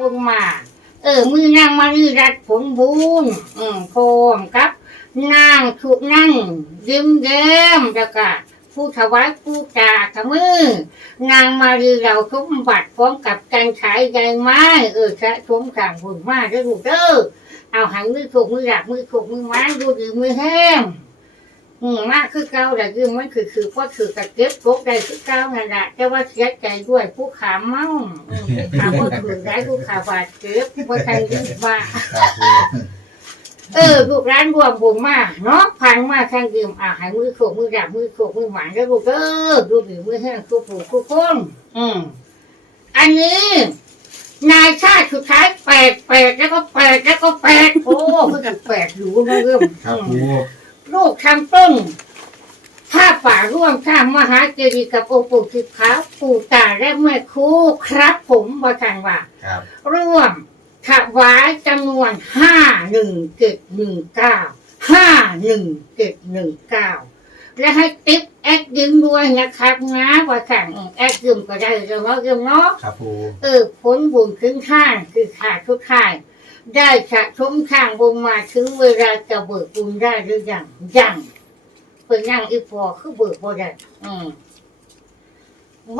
บุญมา เออ มือนางมารีรัดผลบุญอืมพร้อมกับ นางถูกนั่งยิ้มแย้มแล้วก็ผู้ถวายผู้จากับมือ นางมารีเราสมบัติพร้อมกับการฉายใยไม้เออชะชมสั่งบุญมากเด้อลูกเด้อเอาหันมือถูกมือหลักมือถูกมือไม้ดูดีมือแห้ง อืมมากคือเก่าแต่ยืมมันคือคือเพคือกระเก็บกบได้คือเก่านั่นแหละแต่ว่าเสียใจด้วยผู้ขาเมาอืมผู้ขาว่าถือได้ผู้ขาบาดเจ็บผู้ทันยืมว่า ครับปูเออลูกร้านรวมบุญมากเนาะพังมากทางยืมอ่าหายมือโขกมือดับมือโขกมือหวานแล้วลูกเออดูดีมือแห้งคู่ผูกคู่คนอืมอันนี้ นายชาติสุดท้ายแปดแปดแล้วก็แปดแล้วก็แปดโอ้เพื่อนแปดอยู่นะเริ่มครับอืมปู ลูกทำต้นผ้าป่าร่วมสร้างมหาเจดีย์กับองค์ปู่สิบขาวปู่ตาและแม่ครูครับผมว่าจังว่า ครับร่วมถวายจำนวนห้าหนึ่งเจ็ดหนึ่งเก้าห้าหนึ่งเจ็ดหนึ่งเก้าและให้ติ๊บแอดยืมด้วยนะครับนะว่าสั่งแอดยืมก็ได้เนาะยืมเนาะครับปูเออผลบุญถึงข้างคือขาดทุกข่าย ได้สะสมข้างบุญมาถึงเวลาจะเบิกบุญได้หรือยังยังเป็นยังอีพอคือเบิกบ่ได้อืม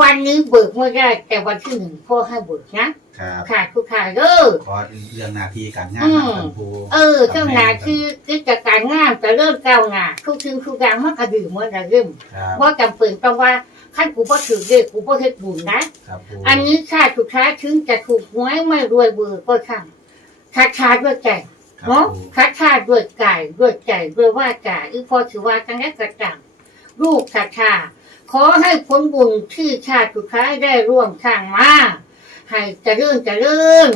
วันนี้เบิกไม่ได้ แต่วันที่หนึ่งพ่อให้เบิกนะครับขาดทุกข่ายเด้อขอเรื่องหน้าที่การงานอืมนะครับปูเออเจ้าหน้าที่กิจการงานจะเริ่มก้าวหน้าทุกสิ่งทุกอย่างมันก็ดีเหมื่อนเริ่มครับว่าจำเป็นต้องว่าขั้นกูบ่ถือเด็กกูบ่เฮ็ดบุญนะครับปูอันนี้ชาติสุดท้ายถึงจะถูกหวยไม่รวยเบื่อก็ช่าง คัดชาด้วยใจครับเนาะปูคัดชาด้วยกายด้วยใจด้วยว่าจาอีพอถือว่าจังได้กระจังลูกคัดชาขอให้ผลบุญที่ชาติสุดท้ายได้ร่วมสร้างมาให้เจริญเจริญ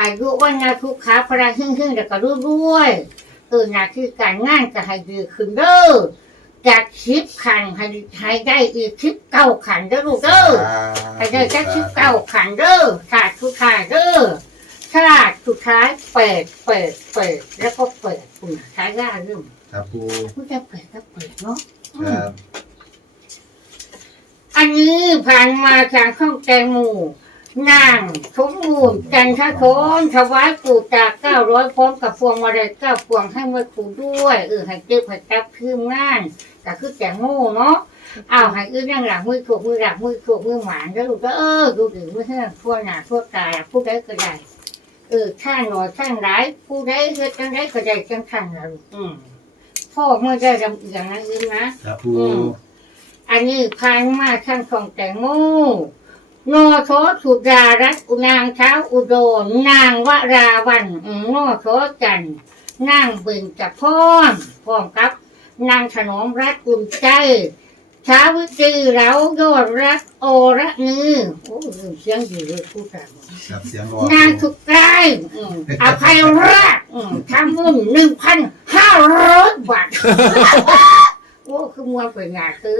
อายุวันนาทุกขาพระหึ่งหึ่งแล้วก็รู้ด้วยเออหน้าที่การงานก็ให้ดีขึ้นเด้อจากชิปขันให้ให้ได้อีกชิปเก้าขันเด้อลูกเด้อไปเดินแค่ชิบเก้าขันเด้อชาติสุดท้ายเด้อ ชาติสุดท้ายเปิดเปิดเปิดแล้วก็เปิดคุณใช้ได้เรื่องครับปูผู้จะเปิดก็เปิดเนาะอืคมรับอันนี้ผ่านมาจากข้องแตงหมูนางสมบูรณ์จันทโทนถวายปู่จากเก้าร้อยพร้อมกับพวงมาลัยเก้าพวงให้เมื่อครูด้วยเออให้เจ็บให้จับคืมงานก็คือแตงโมเนาะอ้าวให้อื้อนั่งหลังมือถูกมือหลักมือถูกมือหมานแล้วลูกก็เออดูดิมือแห้งทั่วหน้าทั่วกายผู้ใดก็ได้ เออข้างหน่อยข้างร้ายผู้ใดเฮ็ดจังไดก็ได้จังข้างแล้วลูกอืมพ่อเมื่อได้ลำเอียงนะอื้อนะ ครับปูอืมอันนี้พานมาข้างของแตงโมโนโทสุดารัตน์นางเช้าอุดรนางวราวันอืมโนโทจันทร์นางเบิ่งจับพร้อมพร้อมกับ นางถนอมรักอุ่นใจ เช้าวิจีเรายอดรักโอระนือโอ้ยเสียงดีเลยพูดกันครับเสียงรอนางสุดใจอืมอภัยรักอืมทำบุญหนึ่งพันห้าร้อยบาทโอ้คือมวนไปงานคือ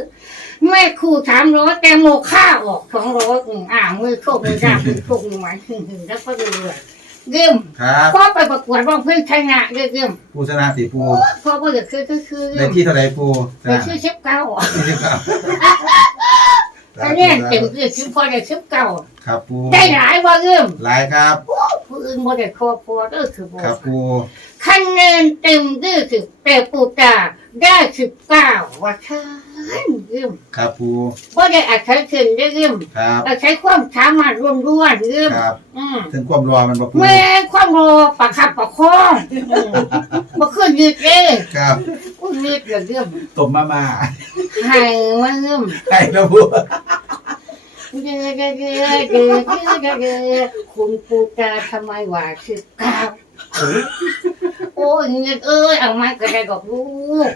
แม่ครูถามร้อยแตงโมค่าออกสองร้อยอืมอ่ามือโชคมือดามือโชคมือหมันแล้วก็เรื่อยๆ เยี่ยมครับพ่อไปประกวดร้องเพลงชนะเยี่ยมปูชนะสีปูพ่อก็อยากคือก็คือในที่เท่าไหรปูชไปนะชื่อเชฟเก้าอะที่สิบเก้าคะแนนเต็มที่ชิมพอได้ชิมเก่าครับปูได้หลายว่าเริ่มหลายครับผู้อื่นบ่ได้คอพอเด้อคือบ่ครับปูคะแนนเต็มที่สิบแต่ปูตาได้สิบเก้าว่าท่าน เริ่มครับปูบ่ได้อาศัยเข็นได้เริ่มครับอาศัยความสามารถร่วมๆเริ่มครับอืมถึงความรอมันบ่ปูแม่ความรอประคับประคองอืมบ่ขึ้นยืดเด้ครับกูยืดเริ่มตบมามาให้มาเริ่มให้แล้วปูเดอเดอเดอเดอเดอเดอเดอคุณปูตาทำไมว่าสิบเก้า โอ้ยเงินเอ้ยเอามาก็ได้ดอกลูก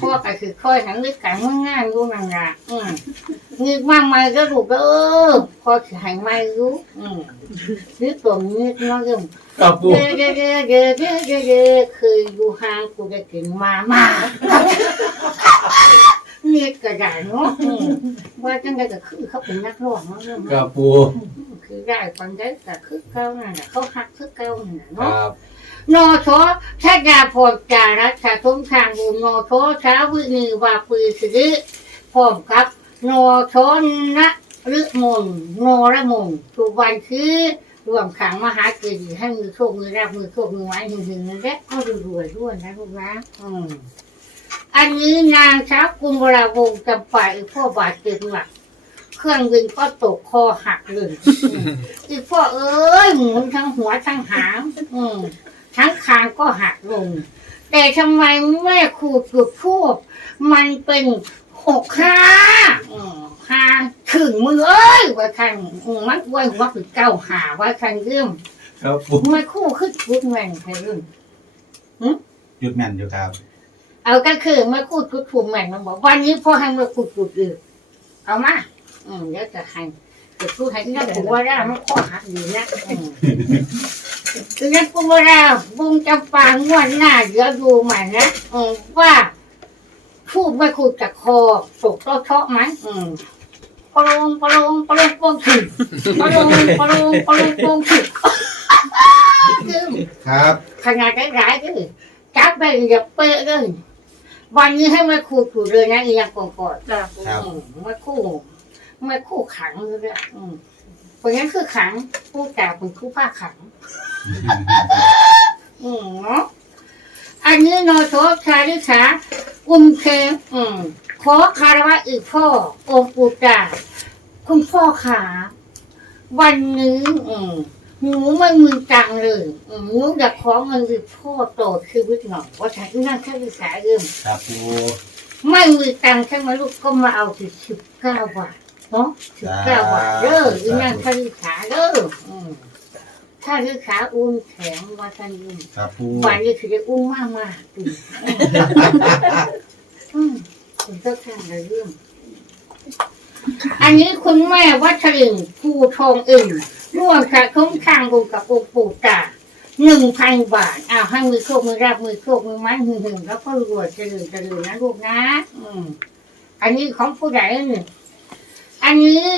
พ่อก็คือค่อยหันนึกกันว่างานรู้นั่นละอืมเงินมากมายก็ลูกเด้อพ่อสิให้ไม่รู้อืมนึกตัวเงินน้อยเรื่องครับปูเดอเดอเดอเดอเดอเดอเดอเคยอยู่ห่างกูจะกินมามา เงินก็ได้เนาะอืมว่าจังไดก็คือเขาเป็นนักร้องเนาะเรื่องครับปูคือได้ปันได้แต่คือเก้านั่นแหละเขาหักคือเก้านั่นแหละคเนาะ รับนอชอชาดาพรจารักษาทงทางบุญนอชอช้าวินีวาปือสิพร้อมกับ นอชอนะฤมนโนระมนสุวรรณคือรวมขังมหาเกดีให้มือโชคมือรับมือโชคมือไม้หึงหึงนั่นแหละเอารวยๆด้วยนะลูกนะอืม อันนี้นางเช้ากุมบราวงศ์จำปาอีพ่อบาดเจ็บหลักเครื่องบินก็ตกคอหักเลยอืมอีพ่อเอ้ยหมุนทั้งหัวทั้งหางอืมทั้งคางก็หักลง แต่ทำไมแม่ขูดจุดทูบมันเป็นหกห้าอืมห้าถึงมือเอ้ยว่าคันอืมมันไว้หัวคือเก้าหาว่าคันเรื่องครับปูไม่คู่ขึ้นชุดแม่งใครเรื่องหยุดแม่นอยู่ครับ เอาก็คือม่คู่ชุดถูกแม่มันบอกวันนี้พ่อให้มาขูดจุดอื่นเอามาอืมเดี๋ยวจะให้จะพูดให้นักกูว่าได้มันข้อหักอยู่นะอืมคือนักกูว่าได้บุ้งจำปางวดหน้าเดี๋ยวดูใหม่นะอืมว่าพูดไม่คูดจากคอตกก็เชาะไหมอืมปลงปลงปลงปลงถึงปลงปลงปลงปลงถึงคือครับขนาดร้ายๆก็จับไปอย่าเปะเลย วันนี้ให้มาคูดถูเลยนะอีกอย่างก่อนก่อนจ้ะอืมมาคู่มาคู่ขังเลยอะอืมเพราะงั้นคือขังผู้จ่าเป็นคู่ผ้าขัง อืมเนาะอันนี้นอโชชาลิสาอุ้มเคงอืมขอคารวะอีกพ่อองค์ปู่จ่าคุณพ่อขาวันนี้อืม หนูไม่มีตังค์เลยอืมหนูอยากขอเงินอีกพ่อโตอชีวิตหน่อยว่าฉันนั่งแค่ลิสาเอิ่มครับปูไม่มีตังค์ใช่ไหมลูกก็มาเอาที่สิบเก้าบาทเนาะสิบเก้าบาทเด้ออีนั่งคาริขาเด้ออืมคาริขาอุ้มแข็งว่าท่านอุ้มครับปูวันนี้คือได้อุ้มมากมากๆอืมอืมคุณก็แข่งเลยเรื่องอันนี้คุณแม่วัชรินทร์ภูทองอึ่ง ร่วมสะสมข้างบุญกับองค์ปู่ตาหนึ่งพันบาทอ้าวให้มือโชคมือรับมือโชคมือไม้หึงหึงแล้วก็รวยเจริญเจริญนะลูกนะ อืม อันนี้ของผู้ใดนี่อันนี้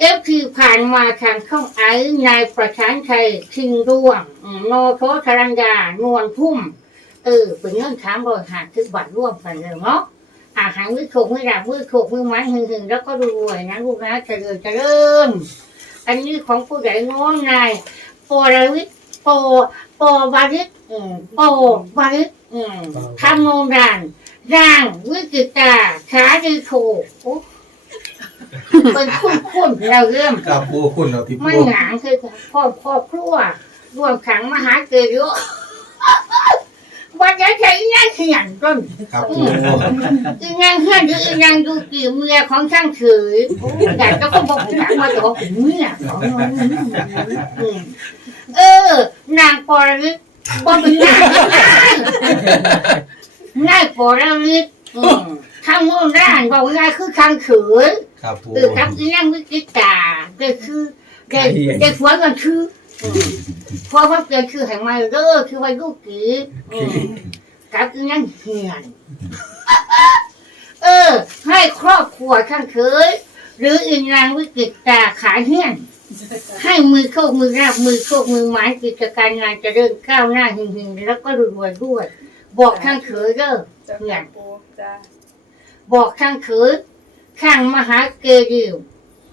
เอฟทีผ่านมาทางช่องไอ้นายประชานชัยชิงร่วงอืมโนโทธรัญญานวลพุ่ม เออ เป็นเงินถามบริหารคือบาทร่วมกันเลยเนาะอาหารมือโขกมือดับมือโขกมือไม้หึงหึงแล้วก็รวยนะลูกนะเจริญเจริญ อันนี้ของผู้ใดง้องนายปรวิทย์ปปวาริศอืมปวาริศอืมทำโงงดานร่างวิจิตราขาดีโถโอ้เป็นคุ้นคุ้นๆเราเริ่มครับปูคุณเราที่ไม่ปูหงางคือครอบครอบครัวรวมขังมหาเกยอะ วันนี้ใช้อีนางเขียนต้นครับปูอีนางเขียนหรืออีนางดูกี่เมียของช่างเฉยอยากจะก็บอกถามว่าจะบอกเมียของมันอืมเออ นางปรวิทย์ว่าเป็นนางนายปรวิทย์อืมข้างโน้นด้านบอกว่าคือข้างเฉยครับปูเออครับอีนั่งวิจิตาเด็กคือเด็กเด็กหัวกันคืออืมเพราะว่าเกิดคือแห่งมาเด้อคือว่าลูกกีอืมครับอีนั่งเหียน เออ ให้ครอบครัวข้างเคย หรืออีนางวิจิตาขาเฮียน ให้มือโชคมือราบมือโชคมือไม้กิจการงานเจะเดินก้าวหน้าหึงๆแล้วก็รวยๆด้วย บอกข้างเคยเด้อจ้ะปูจ้าบอกข้างคืนข้างมหาเกดียว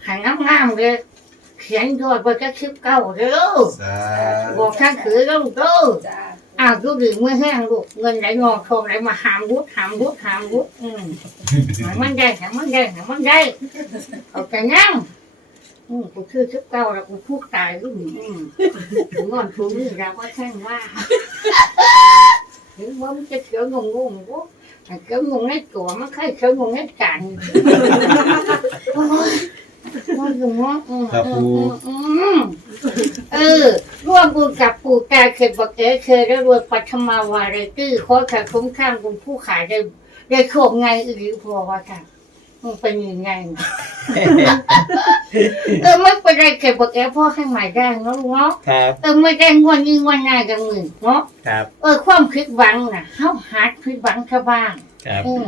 หายน้ำงามเลย เขียนยอดบนจะชิบเก้าเด้อสาบอกข้างคืนแล้วลูกเด้อจ้าอ้าวลูกดื่มเมื่อแห้งลูกเงินไหลงอกทองไหลมาหามรุดหามรุดหามรุดอืมหามันได้หามันได้หามันได้เอาแต่นั่งอืมกูชื่อชิบเก้าแล้วกูพูดตายลูกอืมถึงงอนชูนี่เราก็แช่งว่าถึงว่ามันจะเขียวงงงๆวะ Thằng kéo nguồn nét của nó khai kéo nguồn nét cạn Ôi, Ôi dùng nó ừ, ừ, ừ, ừ. Ừ, ร่วมบุญกับปู่ตาเขตบอกเอ๋เคยได้รวยปัทมาวาไรตี้ขอขาดคุ้มข้างคุณผู้ขายได้ได้โชคไงอีหรือพอว่าค่ะมันเป็นยังไงเออไม่เป็นไรเขตบอกเอ๋พ่อให้ใหม่ได้เนาะลูกเนาะครับเออไม่ได้งวดนี้งวดหน้ากันหมื่นเนาะครับเออความคิดหวังน่ะเฮาหาคิดหวังชาวบ้านครับอืม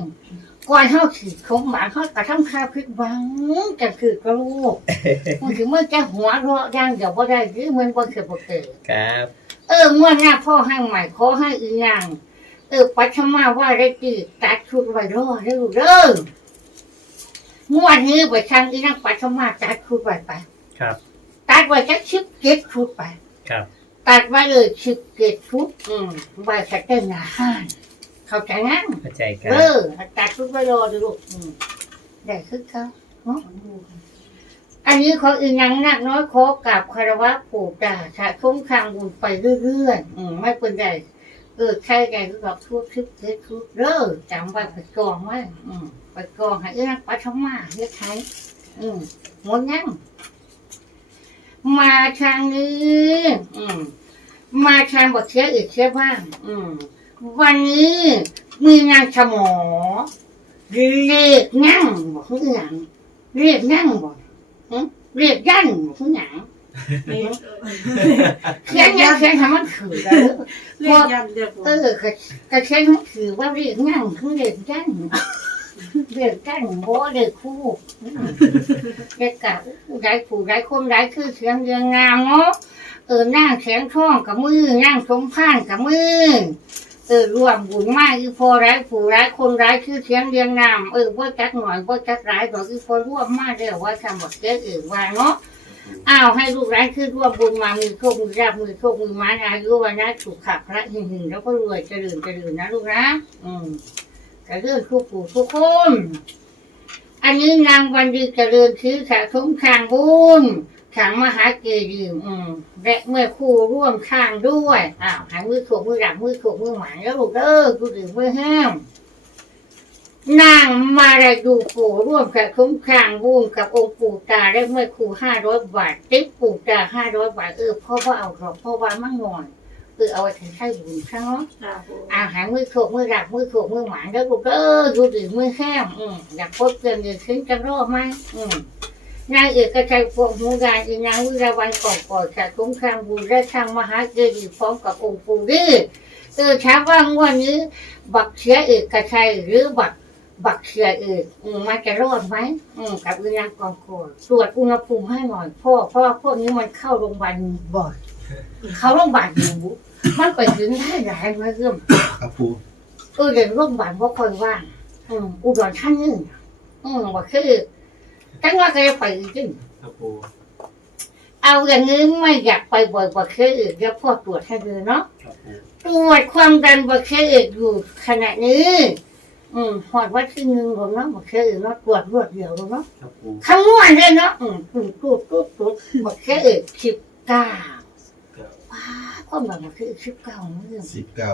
ก่อนเฮาสิคงหวังเฮากระทำข้าวคิดหวังก็คือกระลูกมันคือมันจะหัวเราะอย่างเดียวบ่ได้หรือมันบ่เคยบ่เกิดครับ เอองวดหน้าพ่อให้ใหม่ขอให้อีนางเออปัชมาว่าได้ตีตัดชุดไว้รอเด้อเด้องวดนี้ไปทางอีนางปัชมาตัดชุดไว้ไป ครับ ตัดไว้จักชิบเก็ดชุดไป ครับ ตัดไว้เลยชิบเก็ดชุดอืมไว้สักเต้นอาหาร เข้าใจงั้นเข้าใจครัเอบอตัดชุดไว้รอดูลูกอืมได้คือเขาเนาะอันนี้ขออีกนังนักน้อยขอกับคารวะปู่ตาชาคุ้มคางบุญไปเรื่อยๆอืมไม่เป็นไรเออใช่ไงก็แบบชุดชิบเก็ดชุดเด้อจำไว้ไปกองไว้อืมไปกองให้อีนักปัทมาเฮ็ดไทยอืมหมดยังมาทางนี้ อืมมาทางบทเชียอีกเชียบ้าง อืม วันนี้มีนางฉมอเรียกนั่งบอกทุกอย่างเรียกนั่งบอกหึเรียกยั่นบอกทุกอย่างเขียนยังเขียนทำมันถือแล้วเรียกยันเรียกเออกระกระเขียนมันถือว่าเรียกนั่งคือเรียกยั่นเรียกยั่นโบเรียกคู่อืมเรียกกับได้ผู้ได้คนได้คือเสียงเรียงงามเนาะเออนั่งแขนท่องกับมือนั่งสมพานกับมือ เออร่วมบุญมากอีพอร้ายผู้ร้ายคนร้ายชื่อเสียงเรียงนามเออว่าจักหน่อยว่าจักร้ายดอกอีพอร่วมมากเดียวว่าทำบทเกิดอื่นว่าเนาะอ้าวให้ลูกร้ายคือร่วมบุญมามือโชคมือราบมือโชคมือม้าอายุวันนะถูกขับพระหึงหึงแล้วก็รวยเจริญเจริญนะลูกนะอืมจะเลื่อนทุกผู้ทุกคนอันนี้นางวันดีเจริญคือสะสมทางบุญ ขังมหาเกดีย์อืมและเมื่อคู่ร่วมข้างด้วยอ้าวหางมือถูกมือหลังมือถูกมือหมายแล้วลูกเด้อกูถึงมือแห้งนางมาได้ดูปู่ร่วมกับคุ้มข้างบุญกับองค์ปู่ตาและเมื่อคู่ห้าร้อยบาทติ๊กปู่ตาห้าร้อยบาทเออเพราะว่าเอาหรอกเพราะว่ามั่งงอนเออเอาไว้ถึงใช้บุญซะเนาะค่ะปูอาหารมือถูกมือหลักมือถูกมือหมานแล้วกูก็เออดูดิมือแห้งอืมอยากพบเกินเดือดขึ้นจะรอดไหมอืม นายเอกชัยพวงมูกานอีนางวิราวันก่อนก่อนจากคุ้มครางบุญและทางมหาเจดีย์พร้อมกับองค์ปู่ดื้อเออถามว่างวันนี้ บักเชียเอกชัยหรือบักบักเชียเอกอืมมันจะรอดไหมอืมกับอีนางกองโกรตรวจอุณหภูมิให้หน่อยพ่อเพราะว่าพวกนี้มันเข้าโรงพยาบาลบ่อยเข้าโรงพยาบาลอยู่มันไปถึงได้หลายเมื่อเริ่มครับปูเออเด็กโรงพยาบาลบ่ค่อยว่างอืมอุดรท่านนึงอืมบ่คือ จังว่าก็จะไปจริงครับปูเอาอย่างนี้ไม่อยากไปบ่อยบ่คือเดี๋ยวพ่อตรวจให้ดูเนาะครับปูตรวจความดันบ่คืออยู่ขณะนี้ อืมหอดวัดที่หนึ่งของเนาะบ่คือเนาะตรวจรวดเดียวเนาะครับปูทั้งวันเลยเนาะอืมตุ่ตุ่ตุ่ตุ่บ่คือสิบเก้าว้าความดันบ่คือสิบเก้าเรื่องสิบเก้า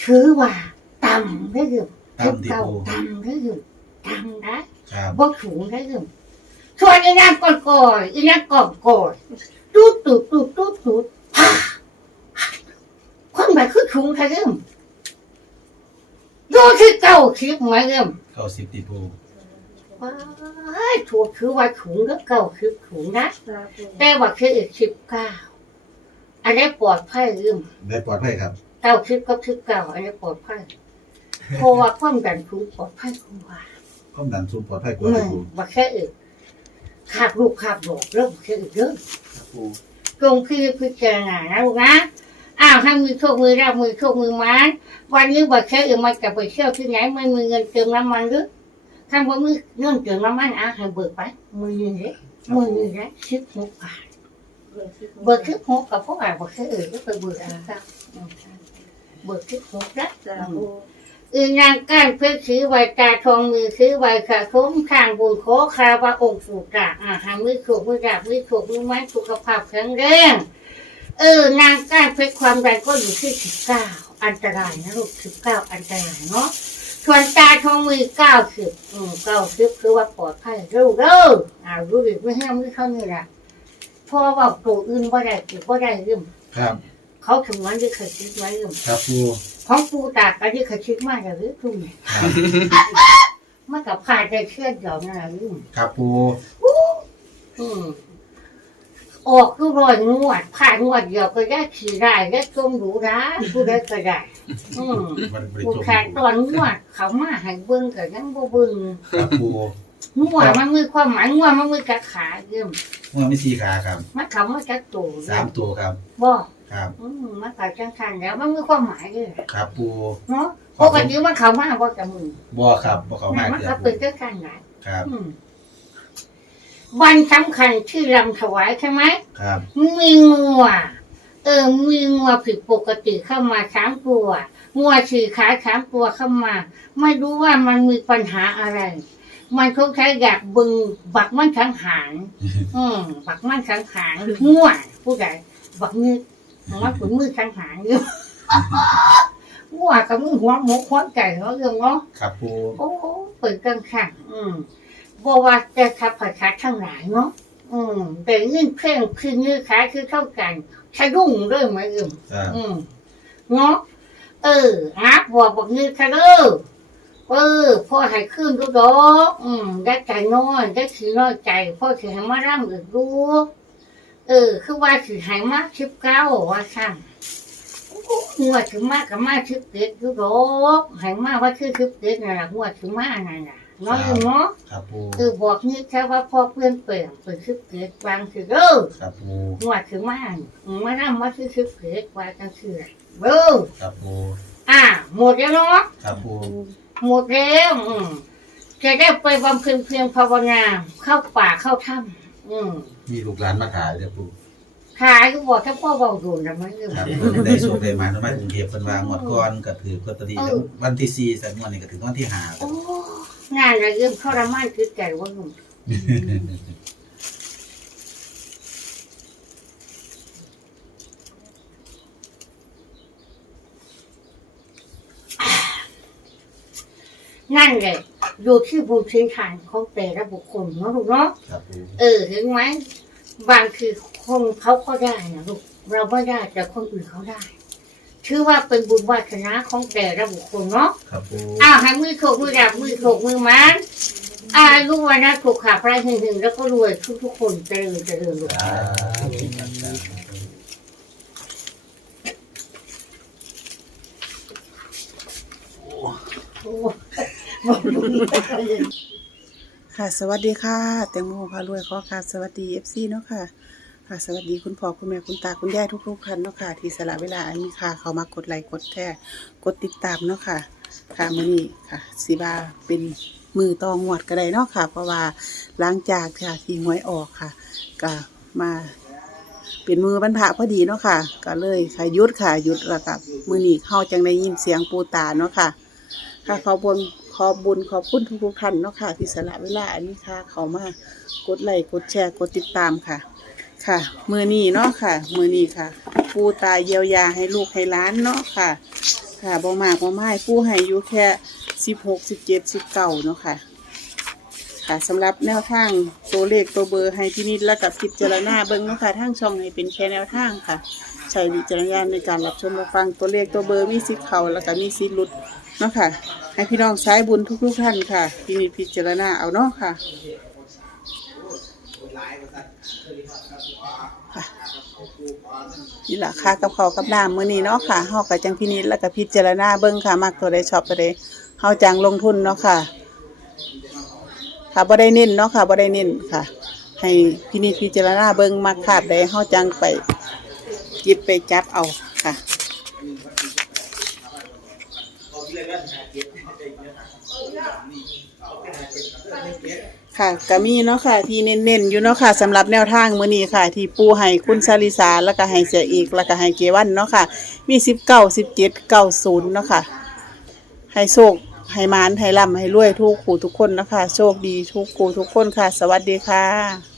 ถือว่าต่ำได้อยู่สิบต่ำที่เก้าปูต่ำได้อยู่ต่ำนะครับบ่สูงได้ยัง ส่วนอีนางก่อนก่อยอีนางก่อนก่อยตุ๊ดตุ๊ดตุ๊ดตุ๊ดตุ๊ดฮ่าคนแบบคือสูงใช่ยังดูที่เก้าคิดไหมยังเก้าสิบติปูว้ายถูกคือว่าสูงแล้วเก้าคิดสูงนะค่ะปูแต่ว่าคืออีกสิบเก้าอันนี้ปลอดภัยยังได้ปลอดภัยครับเก้าคิดก็คิดเก้าอันนี้ปลอดภัยเพราะว่าความดันสูงปลอดภัยกว่าความดันสูงปลอดภัยกอืว่าติมปูว่าแค่อีก ขาดลูกขาดดอกเริ่มแค่อีกเยอะครับปูจงพี่พิจารณานะลูกนะอ้าวให้มือโชคมือราบมือโชคมือมันวันนี้บัดเชื่อเอมันจะไปเที่ยวที่ไหนไม่มีเงินเติมน้ำมันหรือถ้าบ่มีเงินเติมน้ำมันอะให้เบิกไปมือนี้เด้มือนี้นะสิบหกบาทเบิกสิบหกกับพวกอะบัดเชื่อเออก็ไปเบิกอะไรครับอืมเบิกสิบหกนะจ้าปู อือนางก้านเพื่อซื้อใบตาทองมือซื้อใบขะคุ้มข้างบุญขอคาว่าองค์ปู่ตาอ่าหามือถูกมือดาบมือถูกมือไม้สุขภาพแข็งแรงเออนางก้านเพชรความดันก็อยู่ที่สิบเก้าอันตรายนะลูกสิบเก้าอันตรายเนาะส่วนตาทองมือเก้าสิบอืมเก้าสิบคือว่าปลอดภัยเร็วเร็วอ่าดูดิไม่ให้มือเขานี่แหละพอว่าตัวอื่นบ่ได้ติบ่ได้ยืมครับ เขาถึงวันที่เคยคิดไว้ยืมครับปูของปูตากอันที่เคยคิดมากเลยหรือทุ่มครับมันกับพาใจเชื่อเดียวนั่นแหละยืมครับปูอืมออกก็รอยงวดผ่านงวดเดียวก็ได้ขี่ได้ได้จมหรูร้าผู้ใดก็ได้อืมมันบริผู้จงขาดตอนงวด เขามาให้เบิ่งก็ยังบ่เบิ่งครับปูงวดมันมีความหมายงวดมันมีกระขาเยิ่มเมื่อไม่สี่ขาครับมันเขามาจากตัวสามตัวครับบ่ ครับอืมมันก็จังซั่นแล้วมันมีความหมายด้วยครับปูเนาะปกติมันเขามาบ่กับมึงบ่ครับบ่เขามากมันเกือก็บปูเป็นจังซั่นแหละครับ อืมวันสำคัญที่รำถวายใช่ไหม ครับมีงัว เออ มีงัวผิดปกติเข้ามาสามตัวงัวสี่ขาสามตัวเข้ามา ไม่รู้ว่ามันมีปัญหาอะไร มันคงใช้อยากบึง บักมันสังหารอืมบักมันสังหารงัวผู้ใดบักมือ มันผุนมือสังหารอยู่งัวกับมือหัวหมกหัวไก่เนาะเรื่องเนาะครับปูโอ้โหเปิดกังขังอืมบอกว่าจะขับผัดขาทั้งหลายเนาะอืมแต่เงื่อนเครื่องคือเงื่อนขาคือเท่ากันสะดุ้งเริ่มมาอึมครับอืมเนาะเออฮักบอกบอกเงื่อนขาเด้อเออพ่อให้ขึ้นดูดอกอืมได้ใจน้อยได้สีน้อยใจพ่อสิให้มาร่ำอีกดู เออ คือว่าสิให้มาชิบเก้าว่าสั่งงวดถึงมากกับมาชิบเด็ดดูดอกให้มาว่าคือชิบเด็ดน่ะล่ะงวดถึงมานั่นน่ะเนาะอยู่เนาะครับปูคือบอกนี่แค่ว่าพ่อเพื่อนเปลี่ยนเป็นชิบเด็ดบางสิเด้อครับปูงวดถึงมาอืมมาร่ำว่าคือชิบเด็ดว่าจังเสือเด้อครับปูอ่าหมดแล้วเนาะครับปูหมดแล้วอืมจะได้ไปบำเพ็ญเพียรภาวนาเข้าป่าเข้าถ้ำ อืมมีลูกหลานมาขายเด้อปูขายก็บอกถ้าพ่อบอกดูนะมันครับได้โชคได้มาทำไมกรุงเทพเพิ่นว่างวดก่อนก็ถือลอตเตอรี่แล้ววันที่สี่แต่งวดนี้ก็ถึงวันที่ห้าโอ้งานอะไรเรื่องทรมานคือใจว่าหนุ่ม นั่นเลยอยู่ที่บุญชิ้นทานของแต่ละบุคคลเนาะลูกเนาะครับปูเออเห็นไหมบางทีคนเขาก็ได้นะลูกเราไม่ได้แต่คนอื่นเขาได้ ถือว่าเป็นบุญวาสนาของแต่ละบุคคลเนาะครับปูอ้าวให้มือโขกมือดับมือโขกมือมันอายุวันนะถูกขาพระหนึ่งๆแล้วก็รวยทุกๆคนเจริญเจริญลูกสาธุครับโอ้ ค่ะ สวัสดีค่ะ แตงโมพารวยขอค่ะสวัสดีเอฟซีเนาะค่ะ ค่ะ สวัสดีคุณพ่อคุณแม่คุณตาคุณยายทุกๆท่านเนาะค่ะ ที่สละเวลาอันนี้ค่ะ เขามากดไลค์กดแชร์กดติดตามเนาะค่ะ ค่ะมื้อนี้ค่ะสิบาเป็นมือตองหวดก็ได้เนาะค่ะ เพราะว่าหลังจากค่ะที่หวยออกค่ะ ก็มาเป็นมือบรรพะพอดีเนาะค่ะ ก็เลยค่ะหยุดค่ะหยุดแล้วกับมือนี้เข้าจังได้ยินเสียงปูตาเนาะค่ะ ค่ะขอบุญ ขอบุญขอบคุณทุกๆท่านเนาะค่ะ ที่สละเวลาอันนี้ค่ะ เขามากดไลค์กดแชร์กดติดตามค่ะ ค่ะมือนี้เนาะค่ะ มือนี้ค่ะ ปูตายเยียวยาให้ลูกให้ล้านเนาะค่ะ ค่ะบ่มากบ่ไม่ปูให้อยู่แค่สิบหกสิบเจ็ดสิบเก้าเนาะค่ะค่ะสำหรับแนวทางตัวเลขตัวเบอร์ให้พินิจและกับพิจารณาเบิ้งเนาะค่ะทางช่องให้เป็นแค่แนวทางค่ะ ใช้วิจารณญาณในการรับชมรับฟังตัวเลขตัวเบอร์มีสิทธิ์เขาแล้วก็มีสิทธิ์หลุด เนาะค่ะ ให้พี่น้องสายบุญทุกๆท่านค่ะพินิจพิจารณาเอาเนาะค่ะนี่แหละค่ะกับเขากับน้ำมื้อนี้เนาะค่ะเฮากับจังพินิจแล้วก็พิจารณาเบิ่งค่ะมักตัวใดชอบตัวใดเฮาจังลงทุนเนาะค่ะ ค่ะบ่ได้เน้นเนาะค่ะบ่ได้เน้นค่ะ ให้พินิจพิจารณาเบิ่งมักขาดใดเฮาจังไปหยิบไปจับเอาค่ะ ค่ะก็มีเนาะค่ะ ที่เน้นๆอยู่เนาะค่ะสำหรับแนวทางมื้อนี้ค่ะ ที่ปูให้คุณชาลิสาแล้วก็ให้เสียอีกแล้วก็ให้เกวันเนาะค่ะ มี19 17 90เนาะค่ะ ให้โชคให้มานให้ร่ำให้รวยทุกคู่ทุกคนนะคะโชคดีทุกคู่ทุกคนค่ะ สวัสดีค่ะ